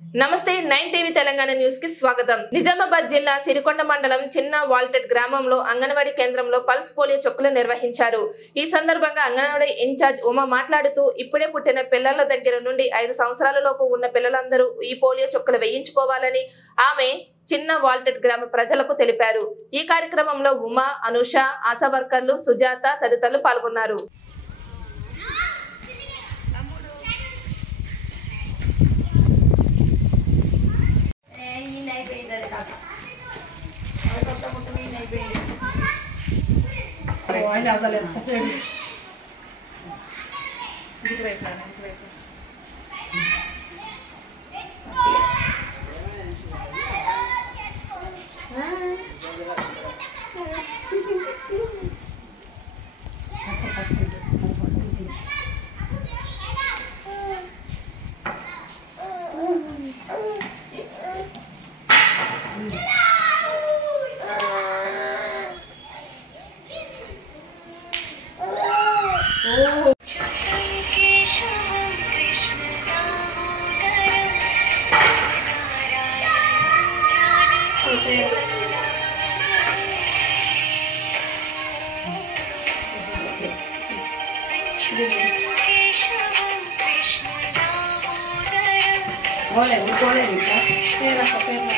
నమస్తే 9 TV Telangana news కి స్వాగతం. నిజామాబాద్ జిల్లా సిరికొండ మండలం చిన్న వాల్టెడ్ గ్రామంలో అంగన్వాడీ కేంద్రంలో పల్స్ పోలియో చుక్కలు నిర్వహించారు. ఈ సందర్భంగా అంగన్వాడీ ఇన్ఛార్జ్ ఉమా మాట్లాడుతూ ఇప్పుడే పుట్టిన పిల్లల దగ్గర నుండి 5 సంవత్సరాల లోపు ఉన్న పిల్లలందరూ ఈ పోలియో చుక్కలు వేయించుకోవాలని ఆమె చిన్న వాల్టెడ్ గ్రామ ప్రజలకు తెలిపారు. ఈ కార్యక్రమంలో ఉమా, అనుష, ఆశా వర్కర్లు, సుజాత తదితరులు పాల్గొన్నారు. Boleh, boleh,